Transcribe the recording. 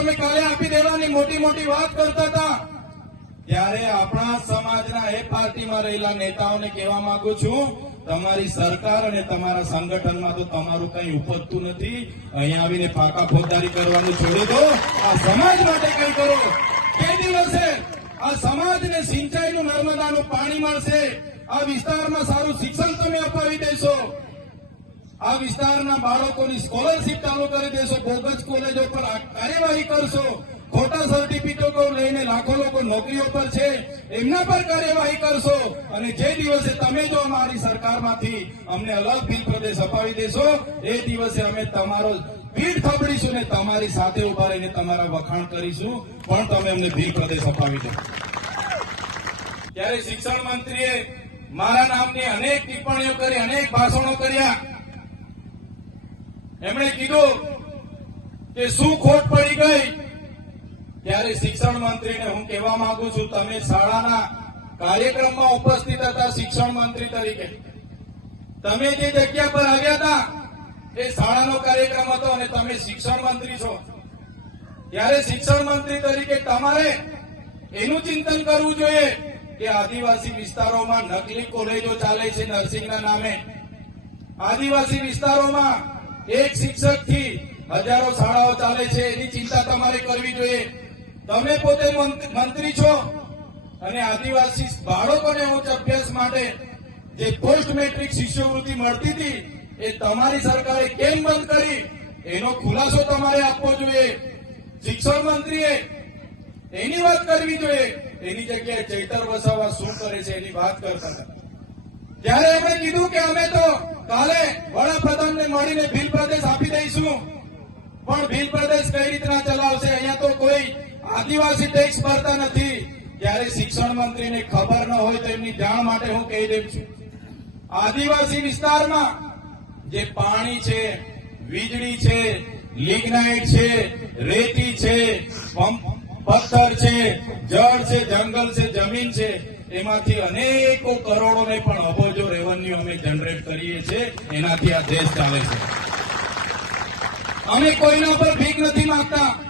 તમે કાલે આપી દેવાની મોટી મોટી વાત કરતા હતા. ત્યારે આપણા સમાજના એ પાર્ટીમાં રહેલા નેતાઓને કહેવા માંગુ છું, તમારી સરકાર અને તમારા સંગઠનમાં તો તમારું કઈ ઉપજતું નથી. અહીંયા આવીને પાકા ફોજદારી કરવાનું છોડી દો. આ સમાજ માટે કઈ કરો. કે દિવસે આ સમાજને સિંચાઈનું નર્મદાનું પાણી મળશે. આ વિસ્તારમાં સારું શિક્ષણ તમે અપાવી દેશો. આ વિસ્તારના બાળકોની સ્કોલરશીપ ચાલુ કરી દેશો. બોગસ કોલેજો પર કાર્યવાહી કરશો. ખોટા સર્ટિફિકેટો લઈને લાખો લોકો નોકરીઓ પર છે. એમના પર કાર્યવાહી કરશો. અને જે દિવસે તમે જો અમારી સરકારમાંથી અમને અલગ ભીલ પ્રદેશ અપાવી દેશો, એ દિવસે અમે તમારો પીઠ થપડીશું ને તમારી સાથે ઊભા રહીને તમારા વખાણ કરીશું. પણ તમે અમને ભીલ પ્રદેશ અપાવી દો. ત્યારે શિક્ષણ મંત્રીએ મારા નામની અનેક ટિપ્પણીઓ કરી, અનેક ભાષણો કર્યા. એમણે કીધું કે શું ખોટ પડી ગઈ? ત્યારે શિક્ષણ મંત્રીને હું કહેવા માંગુ છું, તમે શાળાના કાર્યક્રમમાં ઉપસ્થિત હતા શિક્ષણ મંત્રી તરીકે. તમે જે જગ્યા પર આવ્યા હતા, એ શાળાનો કાર્યક્રમ હતો અને તમે શિક્ષણ મંત્રી છો. ત્યારે શિક્ષણ મંત્રી તરીકે તમારે એનું ચિંતન કરવું જોઈએ કે આદિવાસી વિસ્તારોમાં નકલી કોલેજો ચાલે છે નર્સિંગના નામે. આદિવાસી વિસ્તારોમાં એક શિક્ષકથી હજારો શાળાઓ ચાલે છે, એની ચિંતા તમારે કરવી જોઈએ. તમે પોતે મંત્રી છો અને આદિવાસી બાળકોને ઉચ્ચ અભ્યાસ માટે જે પોસ્ટ મેટ્રિક શિષ્યવૃત્તિ મળતી હતી, એ તમારી સરકારે કેમ બંધ કરી? એનો ખુલાસો તમારે આપવો જોઈએ. શિક્ષણ મંત્રીએ એની વાત કરવી જોઈએ. એની જગ્યાએ ચૈતર વસાવા શું કરે છે એની વાત કરતા હતા. ત્યારે એમણે કીધું કે અમે તો કાલે વડાપ્રધાનને મળીને ભીલ પ્રદેશ આપી દઈશું. પણ ભીલ પ્રદેશ કઈ રીતના ચલાવશે અહીંયા તો કોઈ આદિવાસી ટેક્સ ભરતા નથી. ત્યારે શિક્ષણ મંત્રીને ખબર ન હોય તો એમની જાણ માટે હું કહી દઉં છું. આદિવાસી વિસ્તારમાં જે પાણી છે, વીજળી છે, લિગ્નાઇટ છે, રેતી છે પથ્થર છે, જળ છે, જંગલ છે, જમીન છે એમાંથી અનેકો કરોડો ને પણ અબજો રેવન્યુ અમે જનરેટ કરીએ છીએ. એનાથી આ દેશ ચાલે છે. અમે કોઈના પર ભીખ નથી માંગતા.